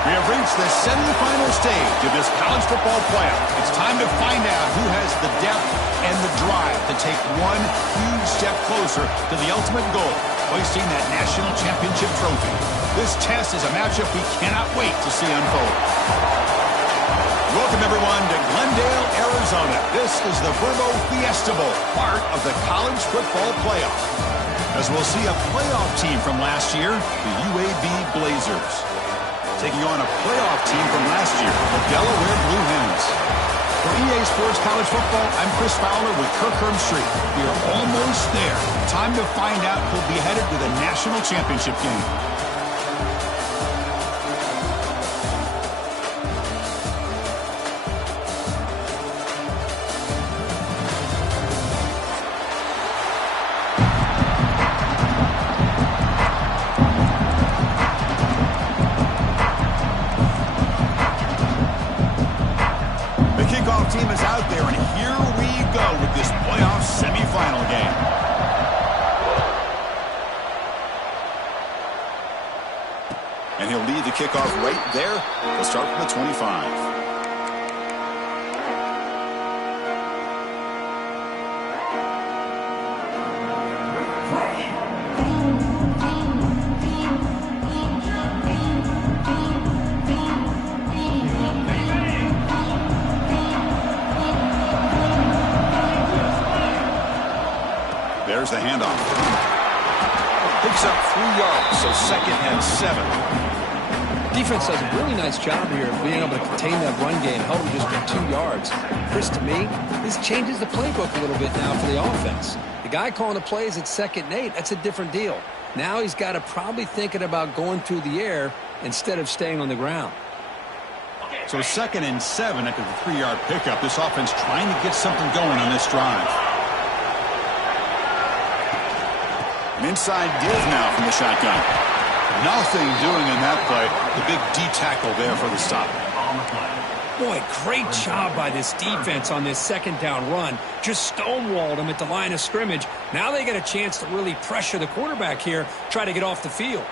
We have reached the semifinal stage of this college football playoff. It's time to find out who has the depth and the drive to take one huge step closer to the ultimate goal, hoisting that national championship trophy. This test is a matchup we cannot wait to see unfold. Welcome, everyone, to Glendale, Arizona. This is the Verbo Fiesta Bowl, part of the college football playoff. As we'll see a playoff team from last year, the UAB Blazers, taking on a playoff team from last year, the Delaware Blue Hens. For EA Sports College Football, I'm Chris Fowler with Kirk Herbstreit. We are almost there. Time to find out who'll be headed to the national championship game. Team is out there, and here we go with this playoff semifinal game. And he'll lead the kickoff right there. He'll start from the 25. There's the handoff. Picks up 3 yards, so 2nd and 7. Defense does a really nice job here of being able to contain that run game, held him just for 2 yards. Chris, to me, this changes the playbook a little bit now for the offense. The guy calling the plays at 2nd and 8, that's a different deal. Now he's got to probably thinking about going through the air instead of staying on the ground. So 2nd and 7 after the 3-yard pickup. This offense trying to get something going on this drive. An inside give now from the shotgun. Nothing doing in that play. The big D tackle there for the stop. Boy, great job by this defense on this 2nd down run. Just stonewalled him at the line of scrimmage. Now they get a chance to really pressure the quarterback here, try to get off the field.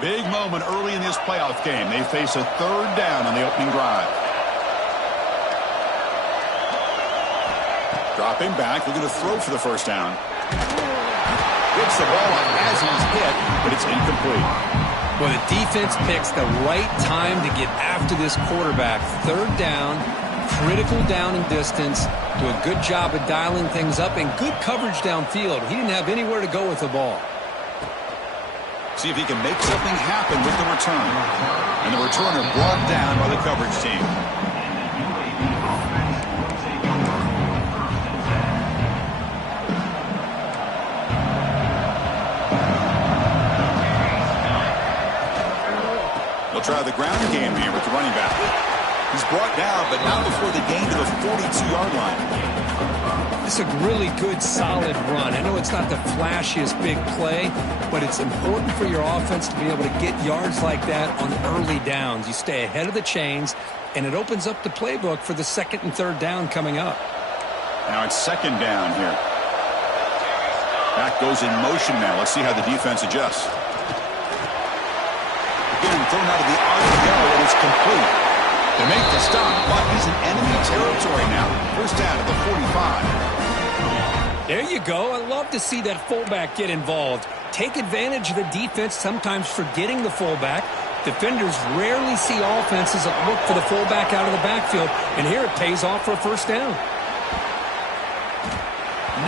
Big moment early in this playoff game. They face a 3rd down on the opening drive. Dropping back, looking to throw for the 1st down. Gets the ball up as he's hit, but it's incomplete. Well, the defense picks the right time to get after this quarterback. 3rd down, critical down and distance. Do a good job of dialing things up and good coverage downfield. He didn't have anywhere to go with the ball. See if he can make something happen with the return. And the returner brought down by the coverage team. Try the ground game here with the running back. He's brought down, but not before the gain to the 42-yard line. This is a really good, solid run. I know it's not the flashiest big play, but it's important for your offense to be able to get yards like that on early downs. You stay ahead of the chains, and it opens up the playbook for the 2nd and 3rd down coming up. Now it's 2nd down here. Back goes in motion now. Let's see how the defense adjusts. Again, thrown out of the RPO, and it's complete. They make the stop, but he's in enemy territory now. 1st down at the 45. There you go. I love to see that fullback get involved. Take advantage of the defense, sometimes forgetting the fullback. Defenders rarely see offenses that look for the fullback out of the backfield, and here it pays off for a 1st down.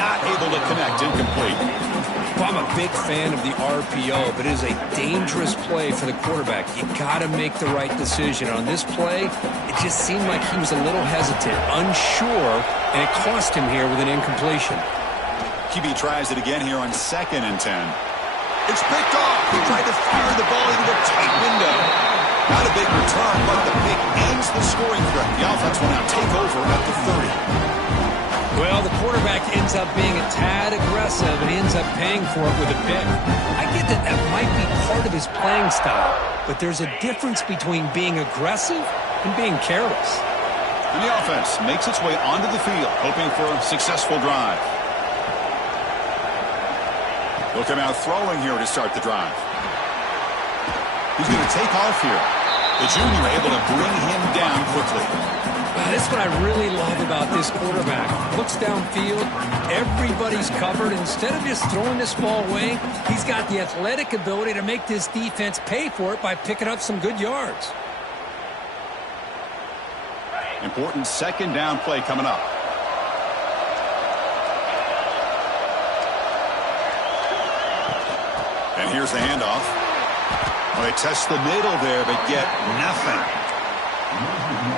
Not able to connect, incomplete. Well, I'm a big fan of the RPO, but it is a dangerous play for the quarterback. You got to make the right decision. On this play, it just seemed like he was a little hesitant, unsure, and it cost him here with an incompletion. QB tries it again here on 2nd and 10. It's picked off. He tried to fire the ball into the tight window. Not a big return, but the pick ends the scoring threat. The offense will now take over at the 30. Well, the quarterback ends up being a tad aggressive, and he ends up paying for it with a pick. I get that that might be part of his playing style, but there's a difference between being aggressive and being careless. And the offense makes its way onto the field, hoping for a successful drive. They'll come out throwing here to start the drive. He's going to take off here. The junior able to bring him down quickly. This is what I really love about this quarterback. Looks downfield, everybody's covered. Instead of just throwing this ball away, he's got the athletic ability to make this defense pay for it by picking up some good yards. Important second down play coming up. And here's the handoff. Well, they test the middle there, but get nothing.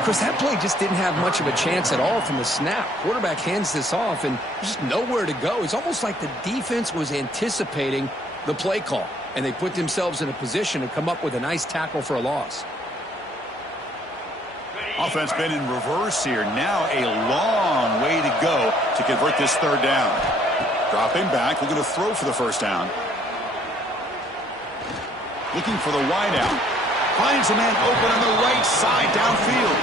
Chris, that play just didn't have much of a chance at all from the snap. Quarterback hands this off, and there's just nowhere to go. It's almost like the defense was anticipating the play call, and they put themselves in a position to come up with a nice tackle for a loss. Offense been in reverse here. Now a long way to go to convert this third down. Dropping back, looking to throw for the first down. Looking for the wideout. Finds a man open on the right side downfield.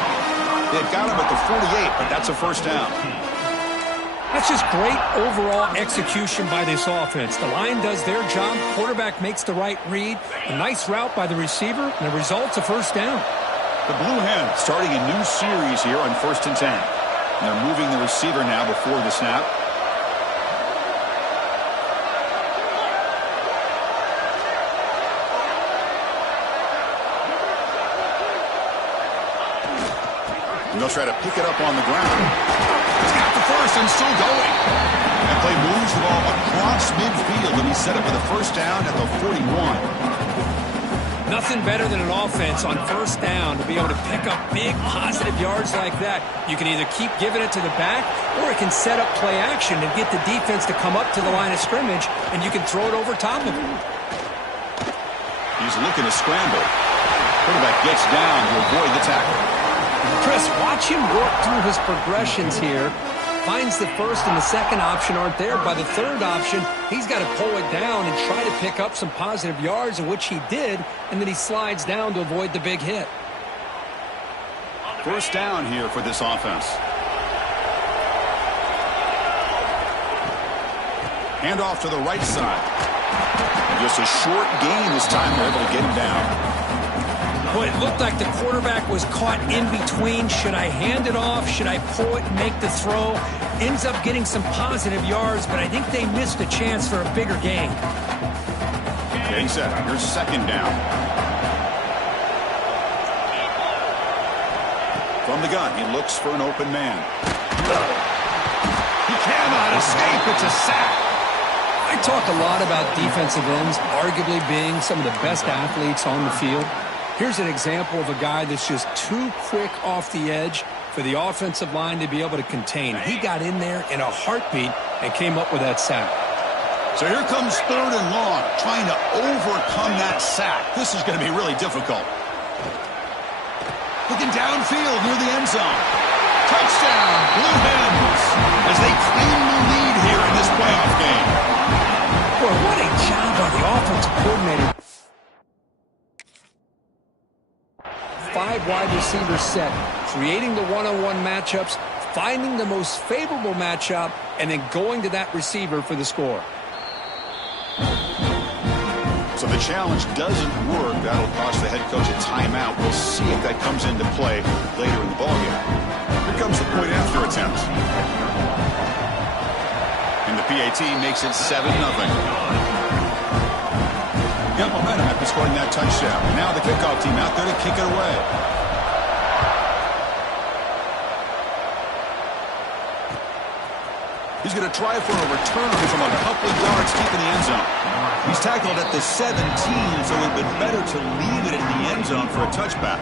They've got him at the 48, but that's a first down. That's just great overall execution by this offense. The line does their job. Quarterback makes the right read. A nice route by the receiver, and the result's a first down. The Blue Hens starting a new series here on 1st and 10. And they're moving the receiver now before the snap. And they'll try to pick it up on the ground. He's got the first and still going. That play moves the ball across midfield, and he's set up for the first down at the 41. Nothing better than an offense on first down to be able to pick up big positive yards like that. You can either keep giving it to the back, or it can set up play action and get the defense to come up to the line of scrimmage, and you can throw it over top of him. He's looking to scramble. Quarterback gets down to avoid the tackle. Chris, watch him work through his progressions here. Finds the first and the second option aren't there. By the third option, he's got to pull it down and try to pick up some positive yards, in which he did, and then he slides down to avoid the big hit. First down here for this offense. Handoff to the right side. And just a short gain this time. They're able to get him down. Boy, it looked like the quarterback was caught in between. Should I hand it off? Should I pull it and make the throw? Ends up getting some positive yards, but I think they missed a chance for a bigger gain. Getting set. Here's second down. From the gun, he looks for an open man. He cannot escape. It's a sack. I talk a lot about defensive ends arguably being some of the best athletes on the field. Here's an example of a guy that's just too quick off the edge for the offensive line to be able to contain. He got in there in a heartbeat and came up with that sack. So here comes third and long, trying to overcome that sack. This is going to be really difficult. Looking downfield near the end zone. Touchdown, Blue Hens, as they claim the lead here in this playoff game. Boy, what a job by the offensive coordinator. 5 wide receivers set, creating the one-on-one matchups, finding the most favorable matchup, and then going to that receiver for the score. So the challenge doesn't work. That'll cost the head coach a timeout. We'll see if that comes into play later in the ballgame. Here comes the point after attempt. And the PAT makes it 7-0. Got momentum after scoring that touchdown. Now the kickoff team out there to kick it away. He's going to try for a return from a couple of yards deep in the end zone. He's tackled at the 17, so it would have been better to leave it in the end zone for a touchback.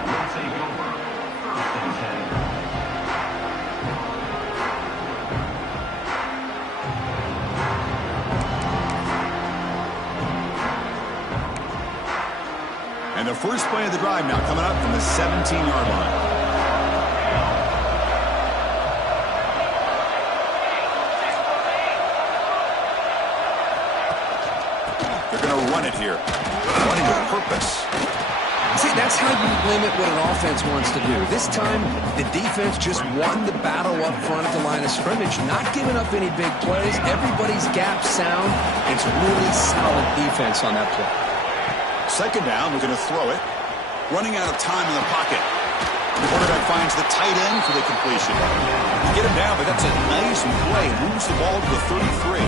And the first play of the drive now coming up from the 17-yard line. They're going to run it here. Running with purpose. See, that's how you limit what an offense wants to do. This time, the defense just won the battle up front at the line of scrimmage, not giving up any big plays. Everybody's gap sound. It's really solid defense on that play. Second down, we're going to throw it. Running out of time in the pocket. The quarterback finds the tight end for the completion. Get him down, but that's a nice play. Moves the ball to the 33.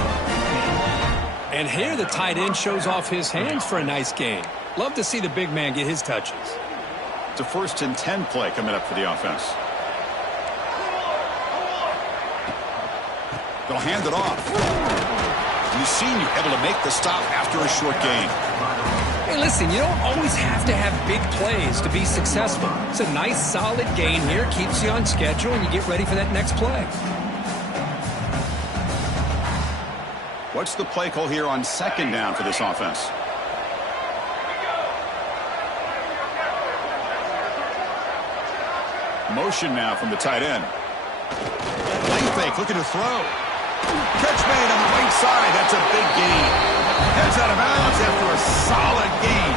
And here the tight end shows off his hands for a nice gain. Love to see the big man get his touches. It's a 1st and 10 play coming up for the offense. They'll hand it off. You've seen you able to make the stop after a short gain. Hey, listen, you don't always have to have big plays to be successful. It's a nice, solid gain here. Keeps you on schedule, and you get ready for that next play. What's the play call here on second down for this offense? Motion now from the tight end. Lane fake, looking to throw. Catch made on the right side. That's a big gain. Heads out of bounds after a solid gain.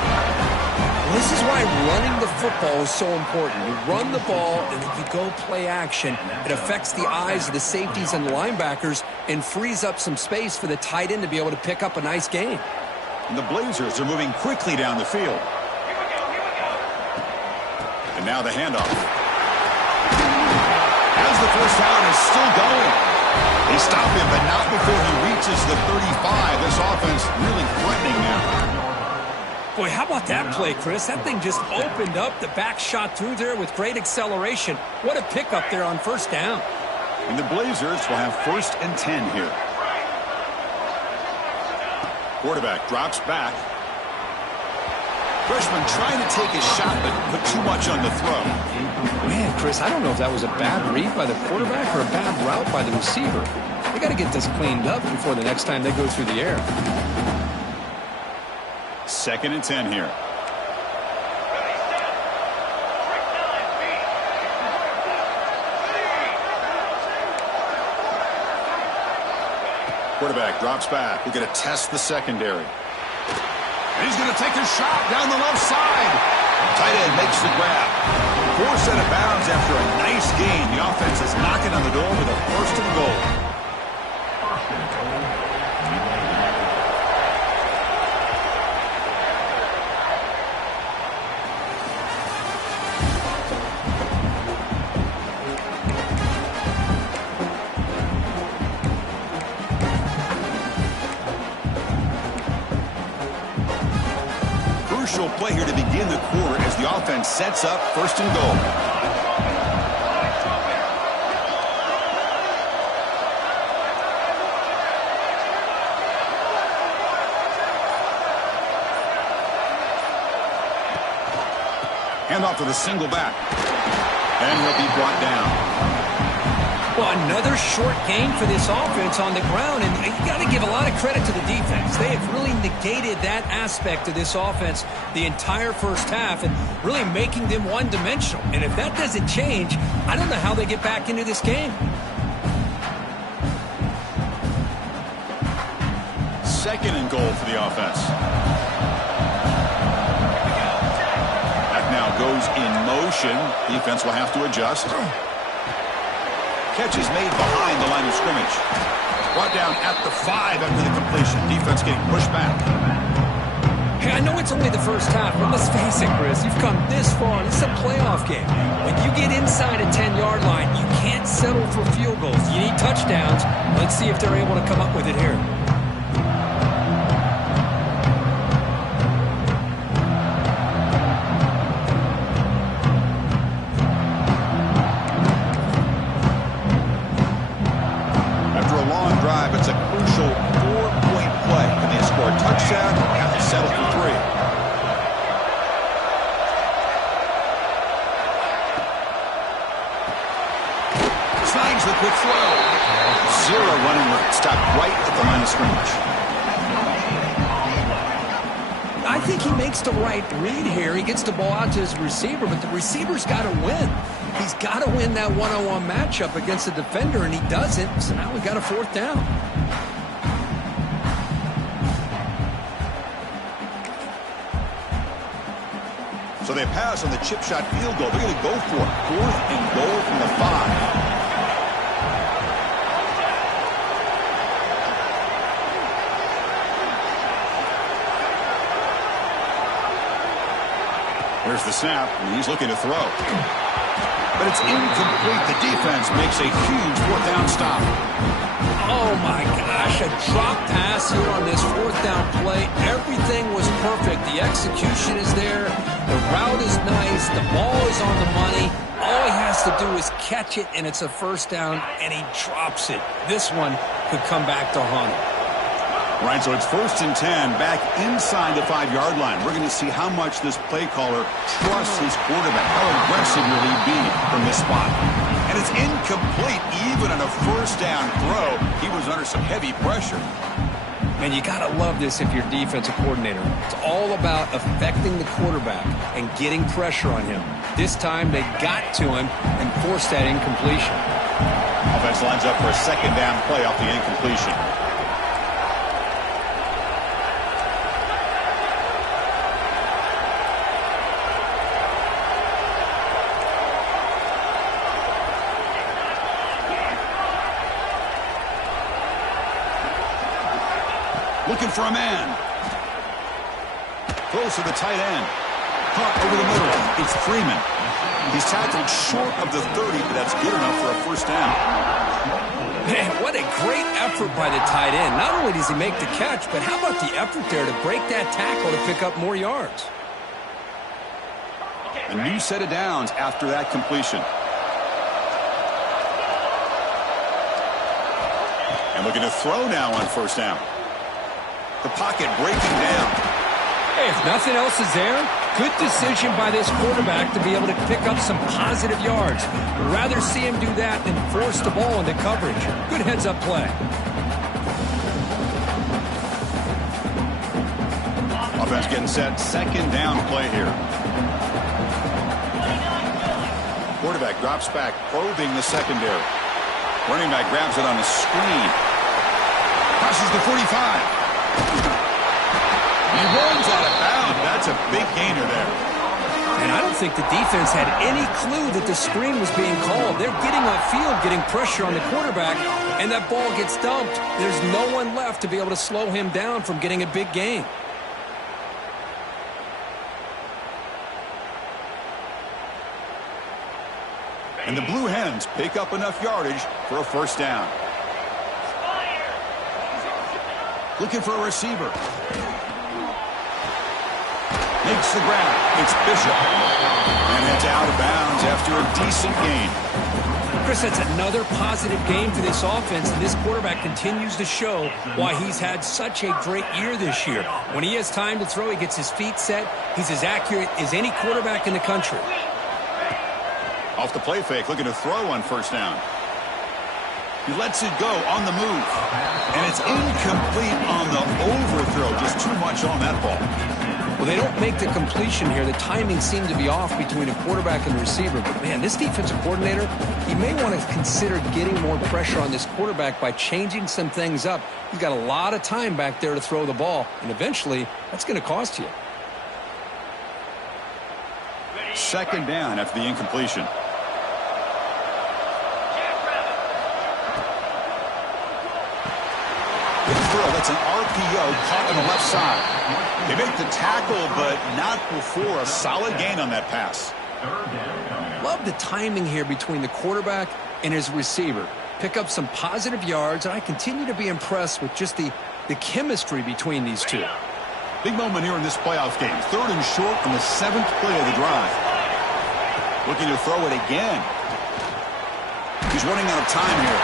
This is why running the football is so important. You run the ball, and if you go play action, it affects the eyes of the safeties and the linebackers and frees up some space for the tight end to be able to pick up a nice gain. And the Blazers are moving quickly down the field. And now the handoff. As the first down is still going. They stop him, but not before he reaches the 35. This offense really threatening now. Boy, how about that play, Chris? That thing just opened up. The back shot through there with great acceleration. What a pickup there on first down. And the Blazers will have 1st and 10 here. Quarterback drops back. Freshman trying to take his shot, but put too much on the throw. Man, Chris, I don't know if that was a bad read by the quarterback or a bad route by the receiver. They got to get this cleaned up before the next time they go through the air. 2nd and 10 here. Quarterback drops back. We're going to test the secondary. And he's going to take a shot down the left side. Tight end makes the grab. Forced out of bounds after a nice gain. The offense is knocking on the door with a 1st and goal. Crucial play here to begin the quarter as the offense sets up 1st and goal. Handoff to the single back. And he'll be brought down. Well, another short gain for this offense on the ground, and you got to give a lot of credit to the defense. They have really negated that aspect of this offense the entire first half and really making them one-dimensional. And if that doesn't change, I don't know how they get back into this game. 2nd and goal for the offense. That now goes in motion. Defense will have to adjust. Catch is made behind the line of scrimmage. Brought down at the 5 after the completion. Defense getting pushed back. Hey, I know it's only the first half, but let's face it, Chris. You've come this far. This is a playoff game. When you get inside a 10-yard line, you can't settle for field goals. You need touchdowns. Let's see if they're able to come up with it here. It's a crucial 4-point play. Can they score a touchdown or have to settle for 3? Slides the quick throw. 0 running room. Stopped right at the line of scrimmage. I think he makes the right read here. He gets the ball out to his receiver, but the receiver's got to win. He's got to win that one-on-one matchup against the defender, and he doesn't. So now we've got a 4th down. So they pass on the chip shot field goal. They're going to go for it. 4th and goal from the 5. Here's the snap, and he's looking to throw. But it's incomplete. The defense makes a huge fourth down stop. Oh, my gosh, a drop pass here on this fourth down play. Everything was perfect. The execution is there. The route is nice. The ball is on the money. All he has to do is catch it, and it's a first down, and he drops it. This one could come back to haunt him. Right, so it's 1st and 10, back inside the 5-yard line. We're going to see how much this play caller trusts his quarterback. How aggressive will he be from this spot? And it's incomplete even on a first down throw. He was under some heavy pressure. Man, you got to love this if you're defensive coordinator. It's all about affecting the quarterback and getting pressure on him. This time they got to him and forced that incompletion. Offense lines up for a second down play off the incompletion. Looking for a man. Throws to the tight end. Caught over the middle. It's Freeman. He's tackled short of the 30, but that's good enough for a first down. Man, what a great effort by the tight end. Not only does he make the catch, but how about the effort there to break that tackle to pick up more yards? A new set of downs after that completion. And looking to throw now on first down. The pocket breaking down. Hey, if nothing else is there, good decision by this quarterback to be able to pick up some positive yards. I'd rather see him do that than force the ball into coverage. Good heads-up play. Offense getting set. Second down play here. Quarterback drops back, probing the secondary. Running back grabs it on the screen. Passes the 45. He runs out of bounds. That's a big gainer there. And I don't think the defense had any clue that the screen was being called. They're getting upfield, getting pressure on the quarterback, and that ball gets dumped. There's no one left to be able to slow him down from getting a big gain. And the Blue Hens pick up enough yardage for a first down. Looking for a receiver. Makes the grab. It's Bishop. And it's out of bounds after a decent gain. Chris, that's another positive game for this offense, and this quarterback continues to show why he's had such a great year this year. When he has time to throw, he gets his feet set. He's as accurate as any quarterback in the country. Off the play fake, looking to throw on first down. He lets it go on the move. And it's incomplete on the overthrow. Just too much on that ball. Well, they don't make the completion here. The timing seemed to be off between a quarterback and the receiver. But, man, this defensive coordinator, he may want to consider getting more pressure on this quarterback by changing some things up. He's got a lot of time back there to throw the ball. And eventually, that's going to cost you. Second down after the incompletion. That's an RPO caught on the left side. They make the tackle, but not before a solid gain on that pass. Love the timing here between the quarterback and his receiver. Pick up some positive yards, and I continue to be impressed with just the chemistry between these two. Big moment here in this playoff game. 3rd and short on the 7th play of the drive. Looking to throw it again. He's running out of time here.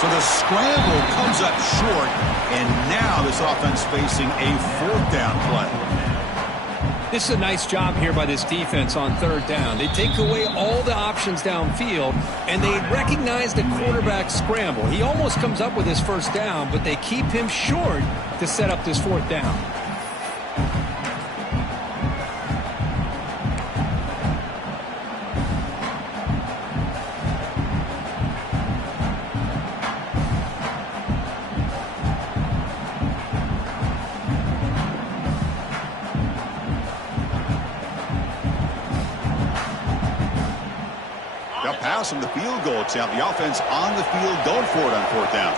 So the scramble comes up short, and now this offense facing a 4th down play. This is a nice job here by this defense on 3rd down. They take away all the options downfield, and they recognize the quarterback scramble. He almost comes up with his first down, but they keep him short to set up this 4th down. From the field goal attempt, the offense on the field going for it on 4th down.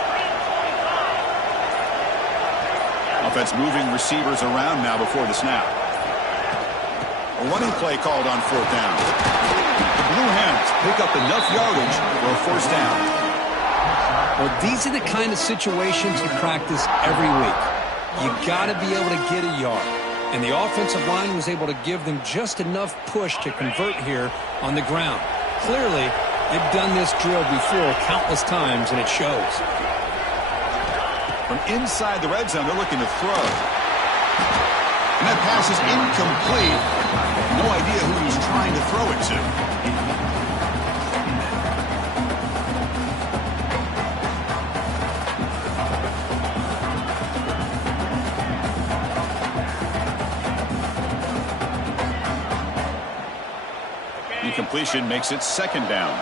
Offense moving receivers around now before the snap. A running play called on 4th down. The Blue Hens pick up enough yardage for a 1st down. Well, these are the kind of situations you practice every week. You got to be able to get a yard. And the offensive line was able to give them just enough push to convert here on the ground. Clearly, they've done this drill before countless times, and it shows. From inside the red zone, they're looking to throw. And that pass is incomplete. No idea who he's trying to throw it to. Incompletion makes it 2nd down.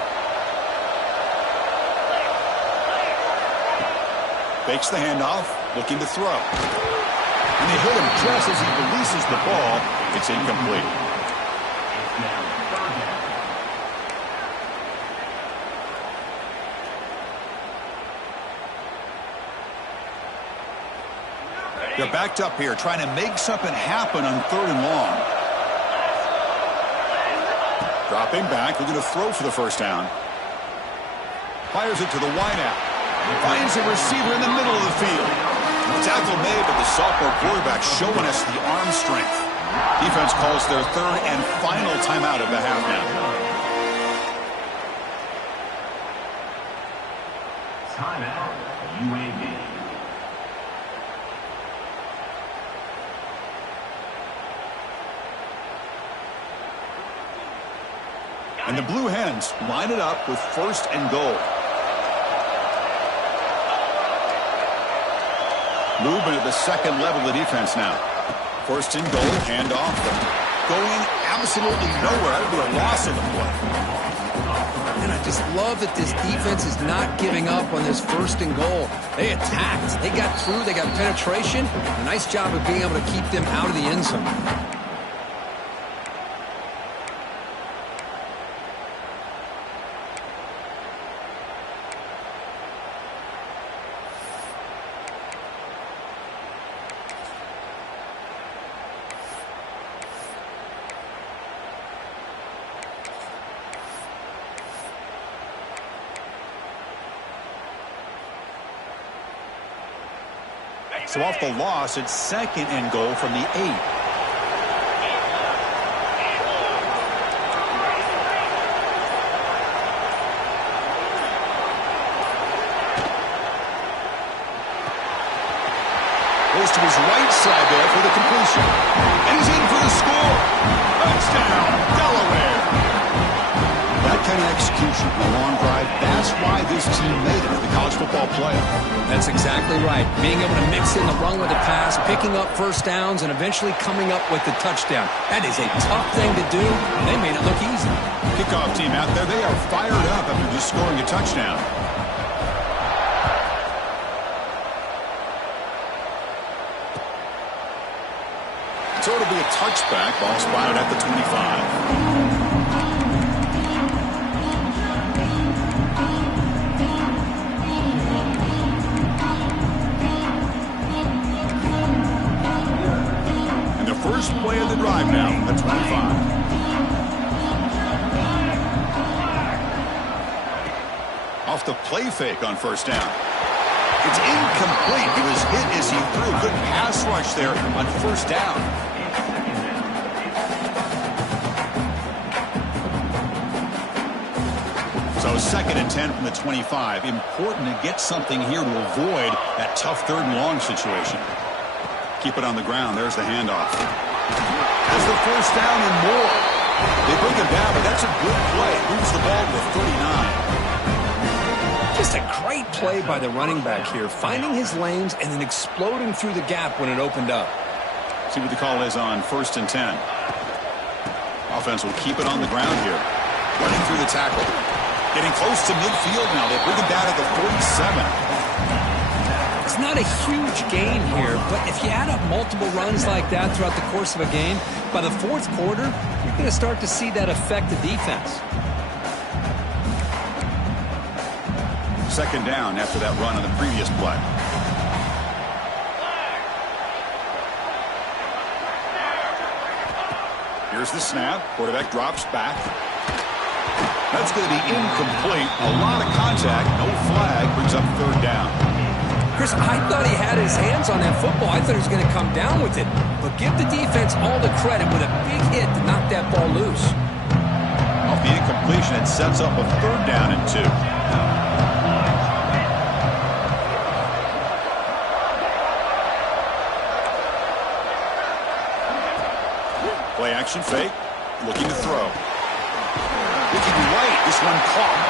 Fakes the handoff, looking to throw. And they hit him just as he releases the ball. It's incomplete. They're backed up here, trying to make something happen on 3rd and long. Dropping back, looking to throw for the 1st down. Fires it to the wideout. Finds a receiver in the middle of the field. Tackle made, but the sophomore quarterback showing us the arm strength. Defense calls their 3rd and final timeout of the half now. Timeout, UAB. And the Blue Hens line it up with 1st and goal. Movement at the 2nd level of the defense now. 1st and goal, handoff. Going absolutely nowhere. That would be a loss of the play. And I just love that this defense is not giving up on this 1st and goal. They attacked. They got through. They got penetration. A nice job of being able to keep them out of the end zone. So off the loss, it's 2nd and goal from the 8. Goes to his right side there for the completion. And he's in for the score. Touchdown, Delaware. That kind of execution on a long drive, that's why this team made it to the college football playoff. That's exactly right. Being able to mix in the run with the pass, picking up 1st downs, and eventually coming up with the touchdown. That is a tough thing to do, and they made it look easy. Kickoff team out there, they are fired up after just scoring a touchdown. So it'll be a touchback, ball spotted at the 25. First play of the drive now at 25. Off the play fake on 1st down. It's incomplete. He was hit as he threw. Good pass rush there on 1st down. So 2nd and 10 from the 25. Important to get something here to avoid that tough 3rd and long situation. Keep it on the ground. There's the handoff. Has the 1st down and more. They bring him down, but that's a good play. Moves the ball to the 39. Just a great play by the running back here, finding his lanes and then exploding through the gap when it opened up. See what the call is on 1st and 10. Offense will keep it on the ground here. Running through the tackle. Getting close to midfield now. They bring him down at the 47. It's not a huge gain here, but if you add up multiple runs like that throughout the course of a game, by the 4th quarter, you're going to start to see that affect the defense. 2nd down after that run on the previous play. Here's the snap. Quarterback drops back. That's going to be incomplete. A lot of contact. No flag. Brings up third down. Chris, I thought he had his hands on that football. I thought he was going to come down with it. But give the defense all the credit with a big hit to knock that ball loose. Off the incompletion, it sets up a third down and 2. Play action fake. Looking to throw. Looking right. This one caught.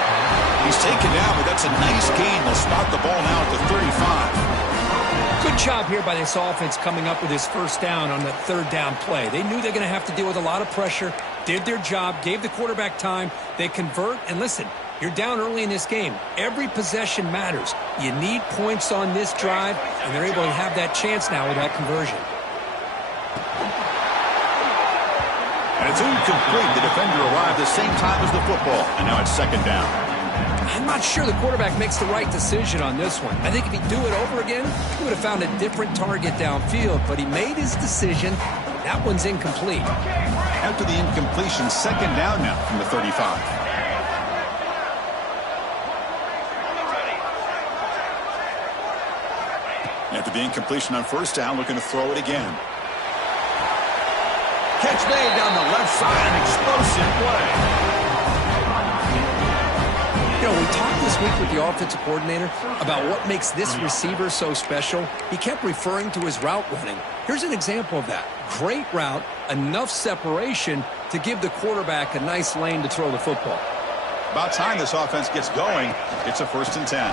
He's taken down, but that's a nice gain. They'll spot the ball now at the 35. Good job here by this offense coming up with his first down on that third down play. They knew they're going to have to deal with a lot of pressure, did their job, gave the quarterback time. They convert, and listen, you're down early in this game. Every possession matters. You need points on this drive, and they're able to have that chance now with that conversion. And it's incomplete. The defender arrived the same time as the football, and now it's second down. I'm not sure the quarterback makes the right decision on this one. I think if he'd do it over again, he would have found a different target downfield, but he made his decision. That one's incomplete. After the incompletion, second down now from the 35. After the incompletion on first down, looking to throw it again. Catch made down the left side, an explosive play. You know, we talked this week with the offensive coordinator about what makes this receiver so special. He kept referring to his route running. Here's an example of that. Great route, enough separation to give the quarterback a nice lane to throw the football. About time this offense gets going. It's a 1st and 10.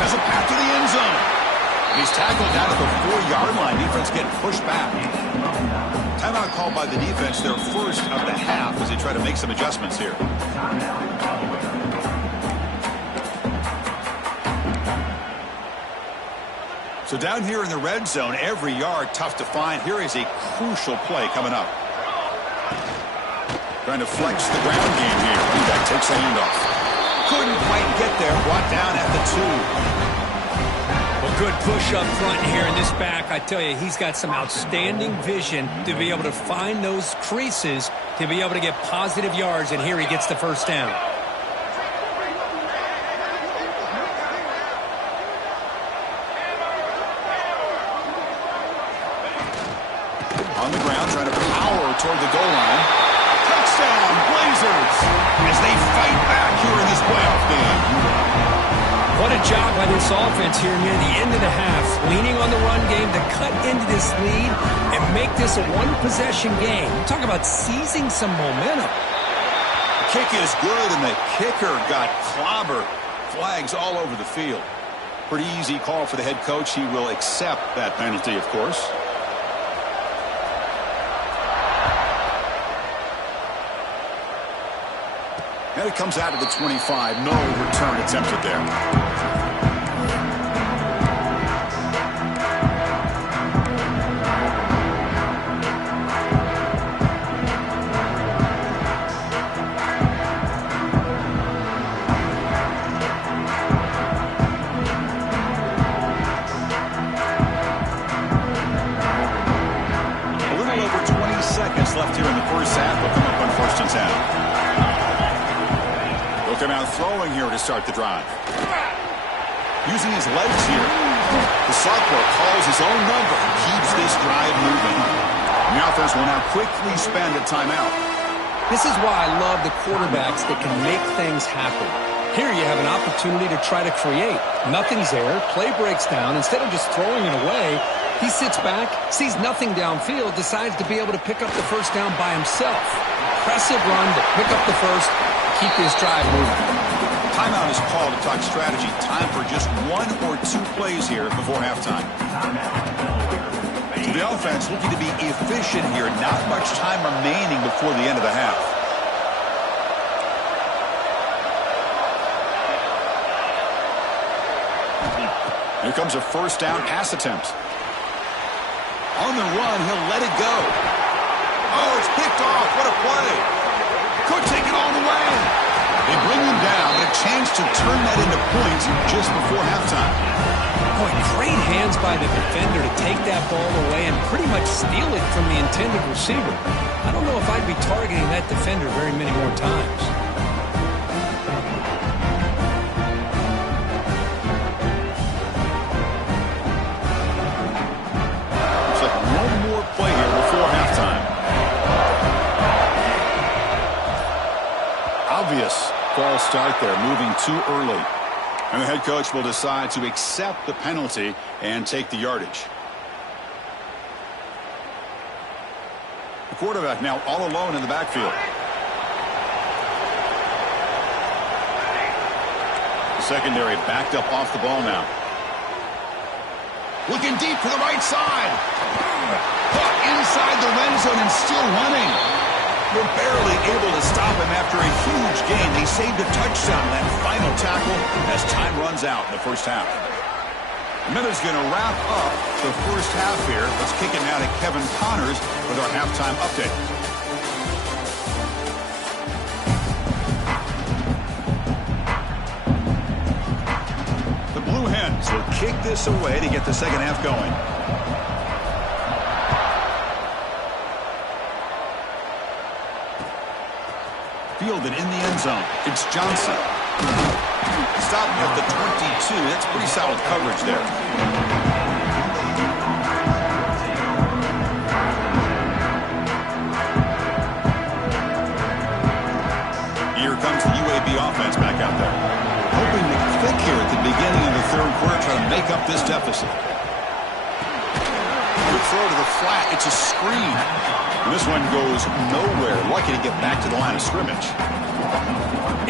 Has a path to the end zone. He's tackled down at the 4-yard line. Defense getting pushed back. Timeout called by the defense, their first of the half, as they try to make some adjustments here. So down here in the red zone, every yard tough to find. Here is a crucial play coming up. Trying to flex the ground game here. Running back takes the handoff. Couldn't quite get there. Brought down at the 2. Well, good push up front here in this back. I tell you, he's got some outstanding vision to be able to find those creases, to be able to get positive yards, and here he gets the first down. On the ground, trying to power toward the goal line. Touchdown, Blazers, as they fight back here in this playoff game. What a job by this offense here near the end of the half, leaning on the run game to cut into this lead and make this a one-possession game. Talk about seizing some momentum. The kick is good, and the kicker got clobbered. Flags all over the field. Pretty easy call for the head coach. He will accept that penalty, of course. And it comes out of the 25. No return attempted there. A little over 20 seconds left here in the first half. We'll come up on 1st and 10. Come out throwing here to start the drive. Using his legs here. The sophomore calls his own number and keeps this drive moving. The offense will now quickly spend a timeout. This is why I love the quarterbacks that can make things happen. Here you have an opportunity to try to create. Nothing's there. Play breaks down. Instead of just throwing it away, he sits back, sees nothing downfield, decides to be able to pick up the first down by himself. Impressive run to pick up the first. Keep this drive moving. Timeout is called to talk strategy. Time for just 1 or 2 plays here before halftime. So the offense looking to be efficient here. Not much time remaining before the end of the half. Here comes a first down pass attempt. On the run, he'll let it go. Oh, it's picked off. What a play. Could take it all the way. They bring him down, and a chance to turn that into points just before halftime. Boy, great hands by the defender to take that ball away and pretty much steal it from the intended receiver. I don't know if I'd be targeting that defender very many more times. Looks like one more play here before halftime. Obvious false start there, moving too early. And the head coach will decide to accept the penalty and take the yardage. The quarterback now all alone in the backfield. The secondary backed up off the ball now. Looking deep to the right side. Caught inside the red zone and still running. We're barely able to stop him after a huge gain. They saved a touchdown on that final tackle as time runs out in the first half. Minute's going to wrap up the first half here. Let's kick it now to Kevin Connors with our halftime update. The Blue Hens will kick this away to get the second half going. Fielded in the end zone. It's Johnson. Stopped at the 22. That's pretty solid coverage there. Here comes the UAB offense back out there. Hoping to click here at the beginning of the third quarter, try to make up this deficit. Good throw to the flat. It's a screen. And this one goes nowhere. Lucky to get back to the line of scrimmage.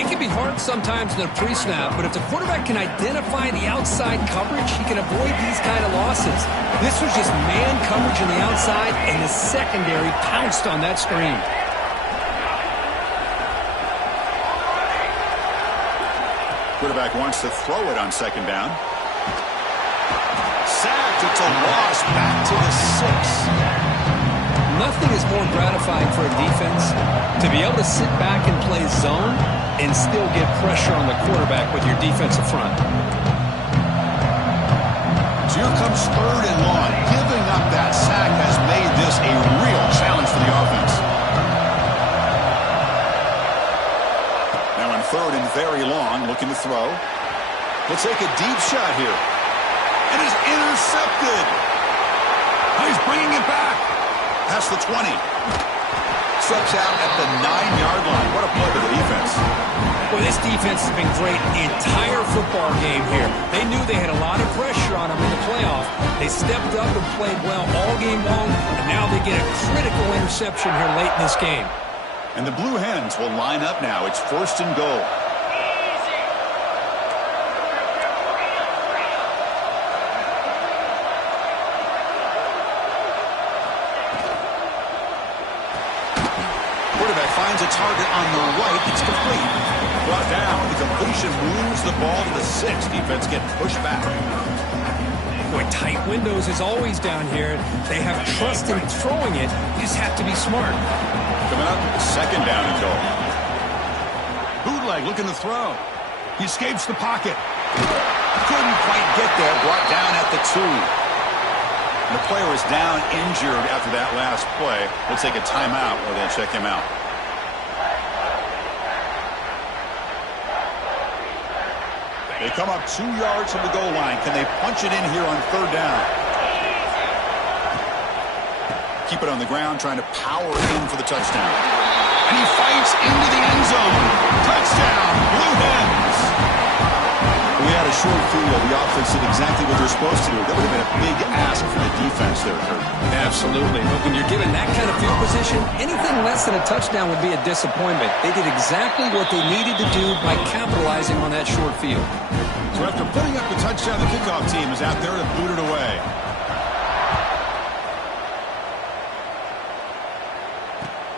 It can be hard sometimes in a pre-snap, but if the quarterback can identify the outside coverage, he can avoid these kind of losses. This was just man coverage on the outside, and the secondary pounced on that screen. Quarterback wants to throw it on second down. Sacked. It's a loss back to the 6. Nothing is more gratifying for a defense to be able to sit back and play zone and still get pressure on the quarterback with your defensive front. So here comes third and long. Giving up that sack has made this a real challenge for the offense. Now on third and very long, looking to throw. We'll take a deep shot here. It is intercepted. He's bringing it back. Past the 20. Steps out at the 9-yard line. What a play by the defense. Well, this defense has been great the entire football game here. They knew they had a lot of pressure on them in the playoff. They stepped up and played well all game long, and now they get a critical interception here late in this game. And the Blue Hens will line up now. It's first and goal. Finds a target on the right. It's complete. Brought down. The completion moves the ball to the 6. Defense getting pushed back. Boy, tight windows is always down here. They have trust in throwing it. You just have to be smart. Coming up, second down and goal. Bootleg looking to throw. He escapes the pocket. Couldn't quite get there. Brought down at the 2. The player is down injured after that last play. We'll take a timeout or they'll check him out. They come up 2 yards from the goal line. Can they punch it in here on third down? Keep it on the ground, trying to power in for the touchdown. And he fights into the end zone. Touchdown, Blue Hens. We had a short field. The offense did exactly what they're supposed to do. That would have been a big ask for the defense there, Kurt. Absolutely. But when you're given that kind of field position, anything less than a touchdown would be a disappointment. They did exactly what they needed to do by capitalizing on that short field. So after putting up the touchdown, the kickoff team is out there to boot it away.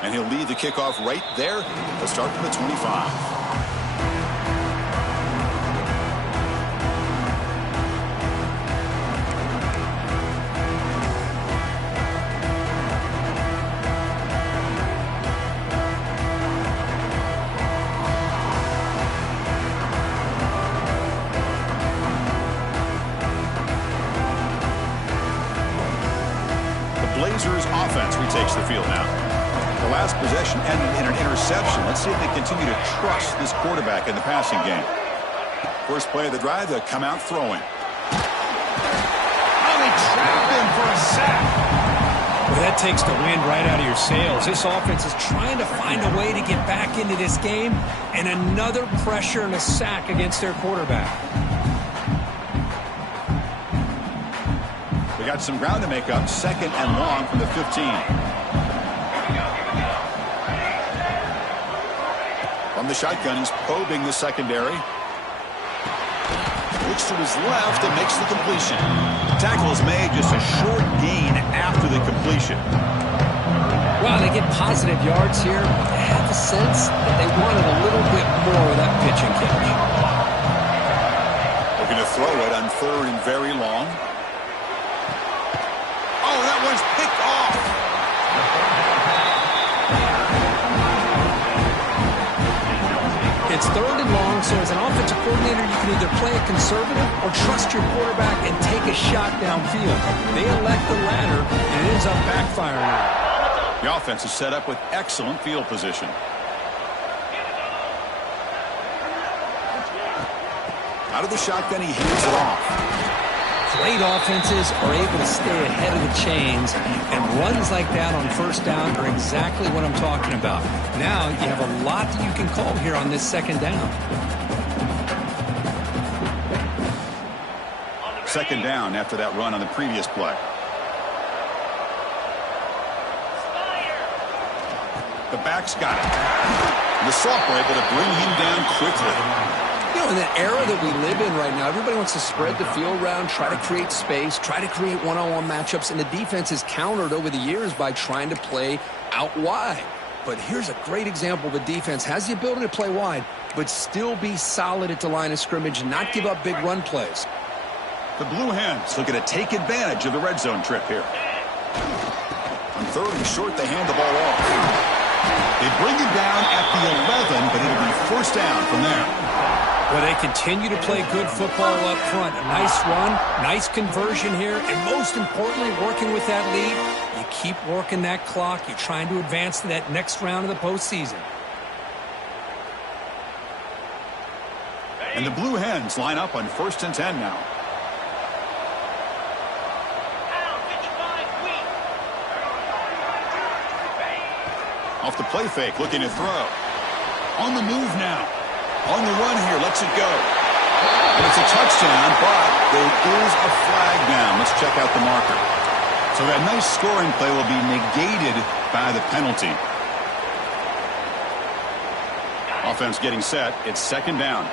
And he'll lead the kickoff right there to start from the 25. Blazers offense retakes the field now. The last possession ended in an interception. Let's see if they continue to trust this quarterback in the passing game. First play of the drive, they'll come out throwing. Oh, they trapped him for a sack. Well, that takes the wind right out of your sails. This offense is trying to find a way to get back into this game, and another pressure and a sack against their quarterback. We got some ground to make up. 2nd and long from the 15. From the shotgun, he's probing the secondary. Looks to his left and makes the completion. Tackle is made, just a short gain after the completion. Well, they get positive yards here, but they have the sense that they wanted a little bit more of that pitch and catch. They're going to throw it on 3rd and very long. Oh, that one's picked off. It's 3rd and long, so as an offensive coordinator, you can either play it conservative or trust your quarterback and take a shot downfield. They elect the latter, and it ends up backfiring. The offense is set up with excellent field position. Out of the shotgun, he hands it off. Great offenses are able to stay ahead of the chains, and runs like that on 1st down are exactly what I'm talking about. Now you have a lot that you can call here on this 2nd down. 2nd down after that run on the previous play. The back's got it. And the sophomore able to bring him down quickly. You know, in the era that we live in right now, everybody wants to spread the field around, try to create space, try to create one-on-one matchups, and the defense is countered over the years by trying to play out wide. But here's a great example of a defense has the ability to play wide, but still be solid at the line of scrimmage and not give up big run plays. The Blue Hens looking to take advantage of the red zone trip here. On 3rd and short, they hand the ball off. They bring it down at the 11, but it'll be 1st down from there. Well, they continue to play good football up front. A nice run, nice conversion here, and most importantly, working with that lead, you keep working that clock. You're trying to advance to that next round of the postseason. And the Blue Hens line up on 1st and 10 now. Off the play fake, looking to throw. On the move now. On the run here, lets it go. And it's a touchdown, but there is a flag down. Let's check out the marker. So that nice scoring play will be negated by the penalty. Offense getting set. It's 2nd down.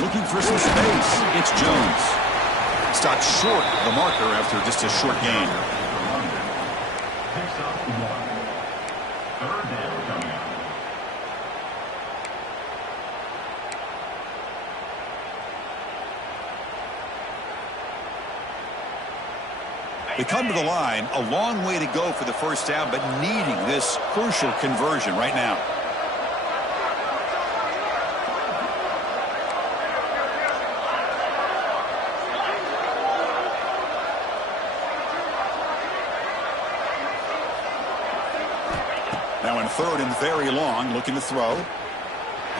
Looking for some space. It's Jones. Stopped short of the marker after just a short gain. Picks up 1. 3rd down coming up. They come to the line, a long way to go for the 1st down, but needing this crucial conversion right now. Now in 3rd and very long, looking to throw.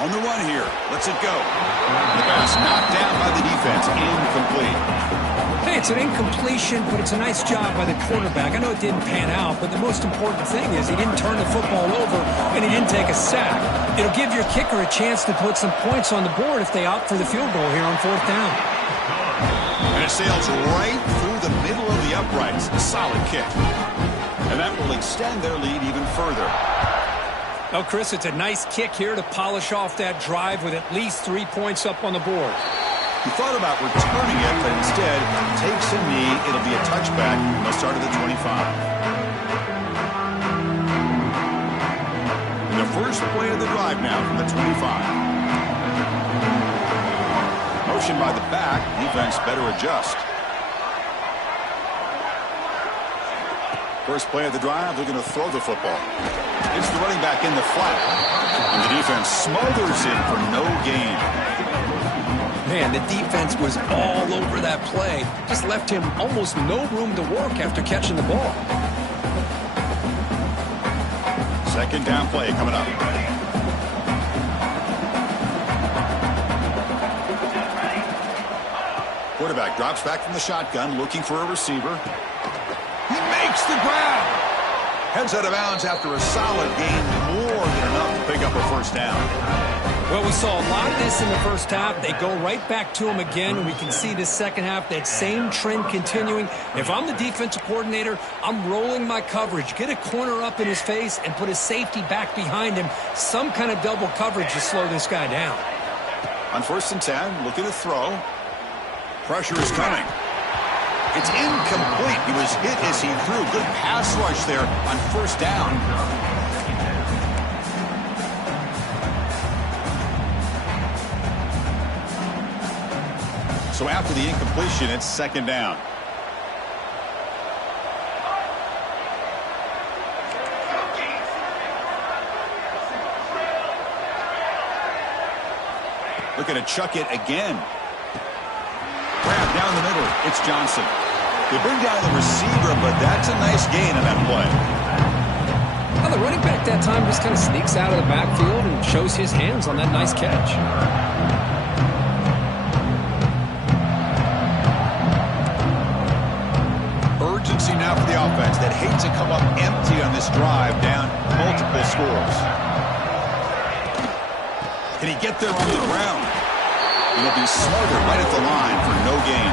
On the run here, lets it go. The pass knocked down by the defense, incomplete. Hey, it's an incompletion, but it's a nice job by the quarterback. I know it didn't pan out, but the most important thing is he didn't turn the football over and he didn't take a sack. It'll give your kicker a chance to put some points on the board if they opt for the field goal here on 4th down. And it sails right through the middle of the uprights. A solid kick. And that will extend their lead even further. Oh, Chris, it's a nice kick here to polish off that drive with at least 3 points up on the board. He thought about returning it, but instead takes a knee. It'll be a touchback. They'll start at the 25. And the first play of the drive now from the 25. Motion by the back. Defense better adjust. First play of the drive, they're going to throw the football. It's the running back in the flat. And the defense smothers him for no gain. Man, the defense was all over that play. Just left him almost no room to work after catching the ball. Second down play coming up. Quarterback drops back from the shotgun, looking for a receiver. He makes the grab. Heads out of bounds after a solid gain, more than enough to pick up a first down. Well, we saw a lot of this in the first half. They go right back to him again, and we can see the second half, that same trend continuing. If I'm the defensive coordinator, I'm rolling my coverage. Get a corner up in his face and put a safety back behind him. Some kind of double coverage to slow this guy down. On 1st and 10, looking to throw. Pressure is coming. It's incomplete. He was hit as he threw. Good pass rush there on 1st down. So after the incompletion, it's 2nd down. Looking to chuck it again. Grab down the middle. It's Johnson. They bring down the receiver, but that's a nice gain on that play. Well, the running back that time just kind of sneaks out of the backfield and shows his hands on that nice catch. Urgency now for the offense that hates to come up empty on this drive, down multiple scores. Can he get there on the ground? It'll be smothered right at the line for no gain.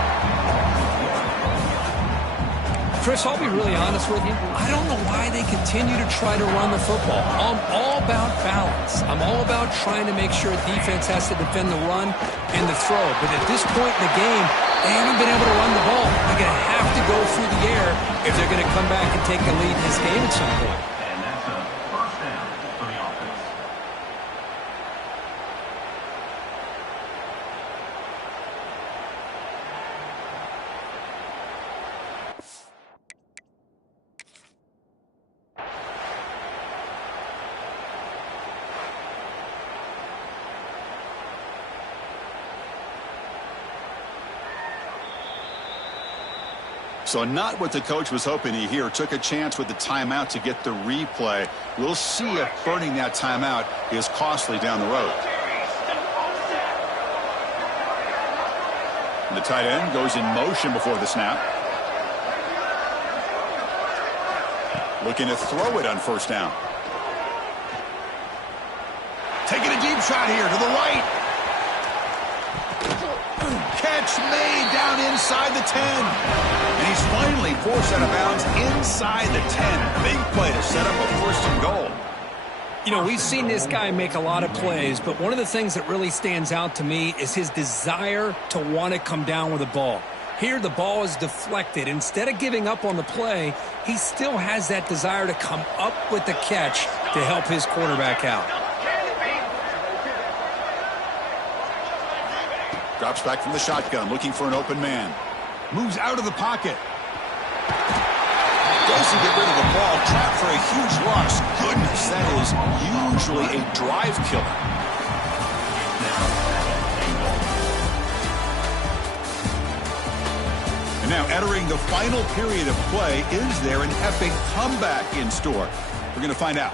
Chris, I'll be really honest with you. I don't know why they continue to try to run the football. I'm all about balance. I'm all about trying to make sure defense has to defend the run and the throw. But at this point in the game, they haven't been able to run the ball. They're going to have to go through the air if they're going to come back and take the lead in this game at some point. And that's a first down for the offense. So not what the coach was hoping to hear. Took a chance with the timeout to get the replay. We'll see if burning that timeout is costly down the road. The tight end goes in motion before the snap. Looking to throw it on 1st down. Taking a deep shot here to the right. Catch made down inside the 10. And he's finally forced out of bounds inside the 10. Big play to set up a 1st and goal. You know, we've seen this guy make a lot of plays, but one of the things that really stands out to me is his desire to want to come down with the ball. Here, the ball is deflected. Instead of giving up on the play, he still has that desire to come up with the catch to help his quarterback out. Drops back from the shotgun, looking for an open man. Moves out of the pocket. Goes to get rid of the ball, trapped for a huge loss. Goodness, that is usually a drive killer. And now entering the final period of play, is there an epic comeback in store? We're going to find out.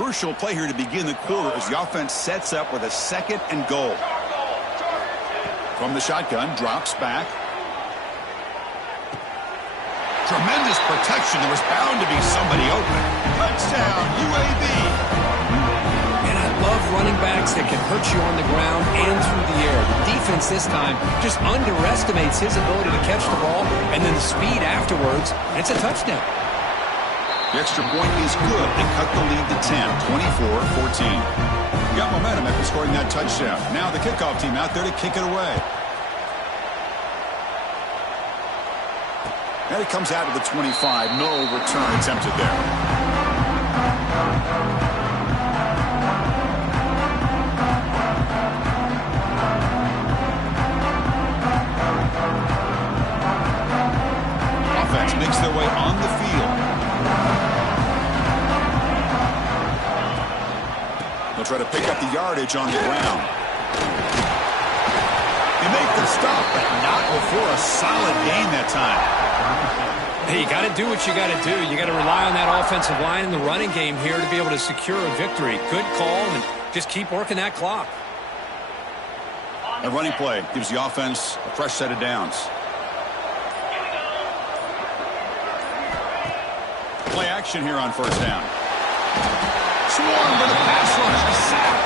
Crucial play here to begin the quarter as the offense sets up with a 2nd and goal. From the shotgun, drops back. Tremendous protection. There was bound to be somebody open. Touchdown, UAB. And I love running backs that can hurt you on the ground and through the air. The defense this time just underestimates his ability to catch the ball, and then the speed afterwards, it's a touchdown. The extra point is good. They cut the lead to 10, 24-14. Got momentum after scoring that touchdown. Now the kickoff team out there to kick it away. And it comes out of the 25. No return attempted there. try to pick up the yardage on the ground. You make the stop, but not before a solid gain that time. Hey, you got to do what you got to do. You got to rely on that offensive line in the running game here to be able to secure a victory. Good call, and just keep working that clock. A running play gives the offense a fresh set of downs. Play action here on first down. Swarm with a pass rush, a sack.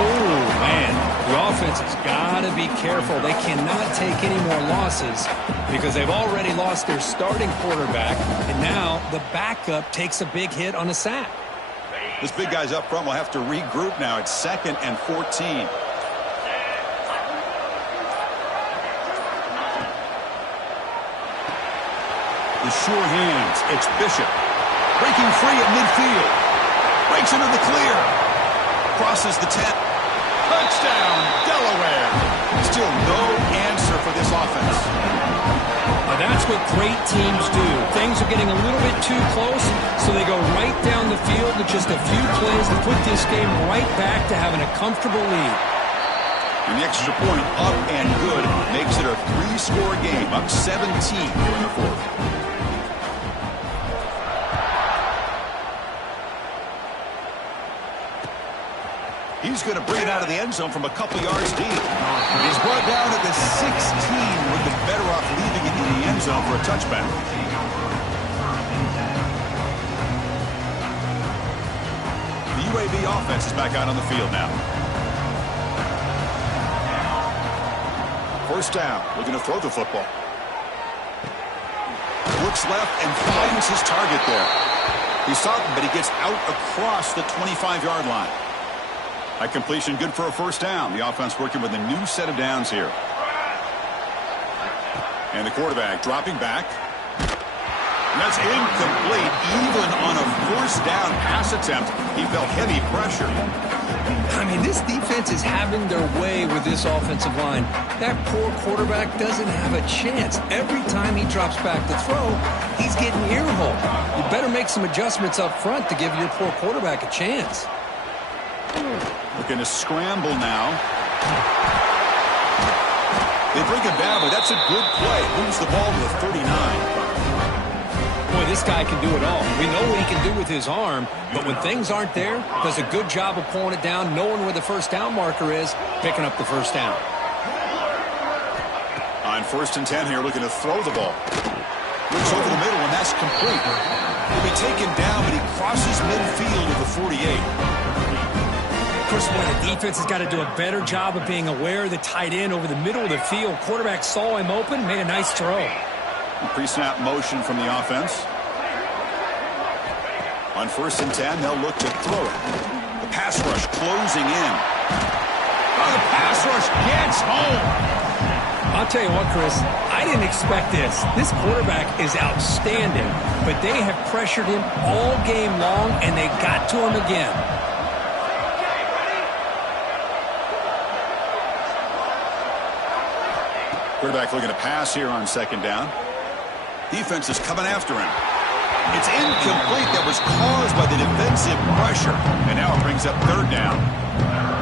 Oh, man. The offense has got to be careful. They cannot take any more losses because they've already lost their starting quarterback, and now the backup takes a big hit on a sack. This big guy's up front will have to regroup now. It's 2nd and 14. The sure hands. It's Bishop. Breaking free at midfield. Breaks into the clear. Crosses the 10. Touchdown, Delaware. Still no answer for this offense. Now that's what great teams do. Things are getting a little bit too close, so they go right down the field with just a few plays to put this game right back to having a comfortable lead. And the extra point up and good makes it a 3-score game, up 17 here in the 4th. He's going to bring it out of the end zone from a couple yards deep. He's brought down at the 16. Would have been better off leaving it in the end zone for a touchback. The UAB offense is back out on the field now. First down, looking to throw the football. Looks left and finds his target there. He's stopped, but he gets out across the 25-yard line. That completion good for a first down. The offense working with a new set of downs here. And the quarterback dropping back. And that's incomplete. Even on a first down pass attempt, he felt heavy pressure. I mean, this defense is having their way with this offensive line. That poor quarterback doesn't have a chance. Every time he drops back to throw, he's getting earholed. You better make some adjustments up front to give your poor quarterback a chance. Looking to scramble now. They bring him down, but that's a good play. Moves the ball to the 39. Boy, this guy can do it all. We know what he can do with his arm, but when things aren't there, does a good job of pulling it down, knowing where the first down marker is, picking up the first down. On 1st and 10 here, looking to throw the ball. Looks over the middle, and that's complete. He'll be taken down, but he crosses midfield at the 48. First of all, the defense has got to do a better job of being aware of the tight end over the middle of the field. Quarterback saw him open, made a nice throw. Pre-snap motion from the offense. On 1st and 10, they'll look to throw it. The pass rush closing in. Oh, the pass rush gets home. I'll tell you what, Chris, I didn't expect this. This quarterback is outstanding, but they have pressured him all game long, and they got to him again. Quarterback looking to pass here on 2nd down. Defense is coming after him. It's incomplete. That was caused by the defensive pressure. And now it brings up 3rd down.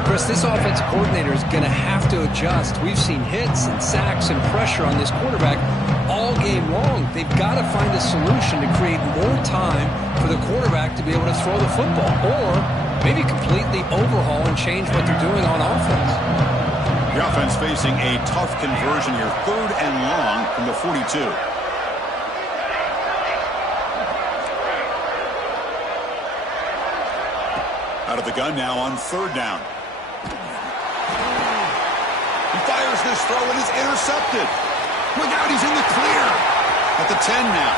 Chris, this offensive coordinator is going to have to adjust. We've seen hits and sacks and pressure on this quarterback all game long. They've got to find a solution to create more time for the quarterback to be able to throw the football, or maybe completely overhaul and change what they're doing on offense. The offense facing a tough conversion here. 3rd and long from the 42. Out of the gun now on 3rd down. He fires this throw and is intercepted. Look out, he's in the clear. At the 10 now.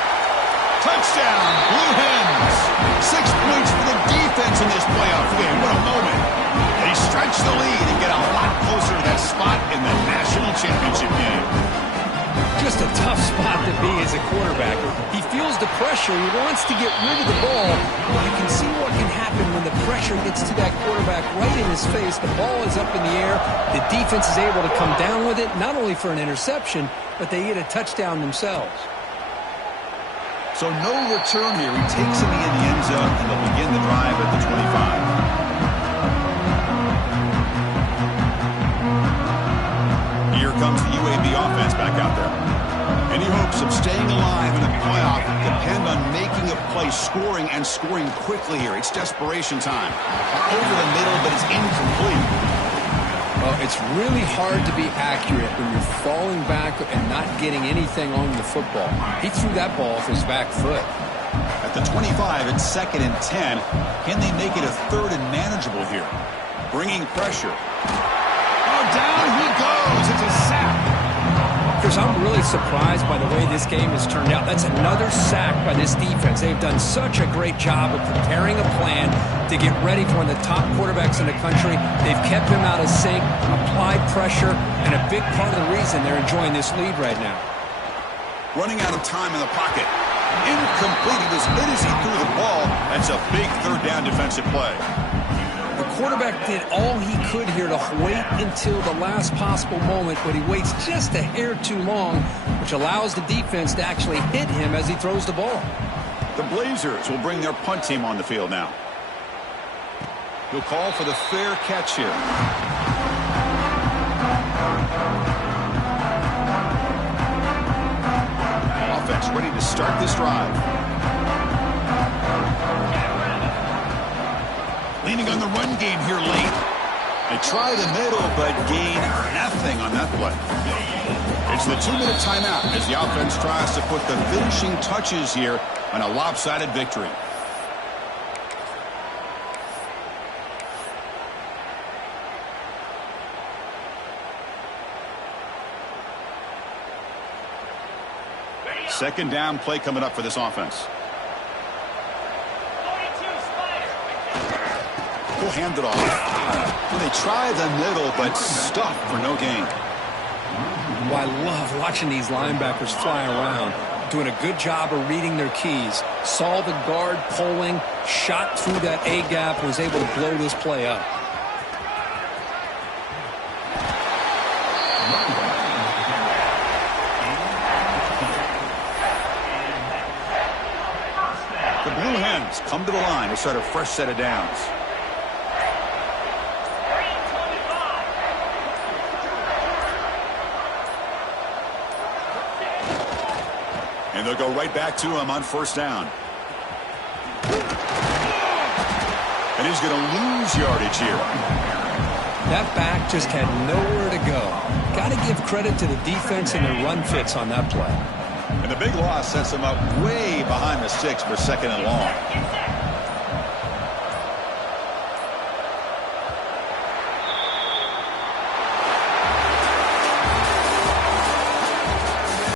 Touchdown, Blue Hens. 6 points for the defense in this playoff game. What a moment. They stretch the lead and get a lot closer to that spot in the national championship game. Just a tough spot to be as a quarterback. He feels the pressure. He wants to get rid of the ball. You can see what can happen when the pressure gets to that quarterback right in his face. The ball is up in the air. The defense is able to come down with it, not only for an interception, but they get a touchdown themselves. So no return here. He takes him in the end zone, and they'll begin the drive at the 25. hopes of staying alive in a playoff depend on making a play, scoring, and scoring quickly here. It's desperation time. Over the middle, but it's incomplete. Well, it's really hard to be accurate when you're falling back and not getting anything on the football. He threw that ball off his back foot. At the 25, it's 2nd and 10. Can they make it a 3rd and manageable here? Bringing pressure. Oh, down he goes. It's a sack. Chris, I'm really surprised by the way this game has turned out. That's another sack by this defense. They've done such a great job of preparing a plan to get ready for one of the top quarterbacks in the country. They've kept him out of sync, applied pressure, and a big part of the reason they're enjoying this lead right now. Running out of time in the pocket. Incomplete. He was hit as he threw the ball. That's a big 3rd down defensive play. The quarterback did all he could here to wait until the last possible moment, but he waits just a hair too long, which allows the defense to actually hit him as he throws the ball. The Blazers will bring their punt team on the field now. He'll call for the fair catch here. Offense ready to start this drive. Leaning on the run game here late. They try the middle, but gain nothing on that play. It's the 2-minute timeout as the offense tries to put the finishing touches here on a lopsided victory. Second down play coming up for this offense. We'll hand it off. Well, they try the middle, but stuck for no gain. Well, I love watching these linebackers fly around, doing a good job of reading their keys. Saw the guard pulling, shot through that A-gap, and was able to blow this play up. The Blue Hens come to the line to start a fresh set of downs. And they'll go right back to him on 1st down. And he's going to lose yardage here. That back just had nowhere to go. Got to give credit to the defense and their run fits on that play. And the big loss sets him up way behind the sticks for 2nd and long.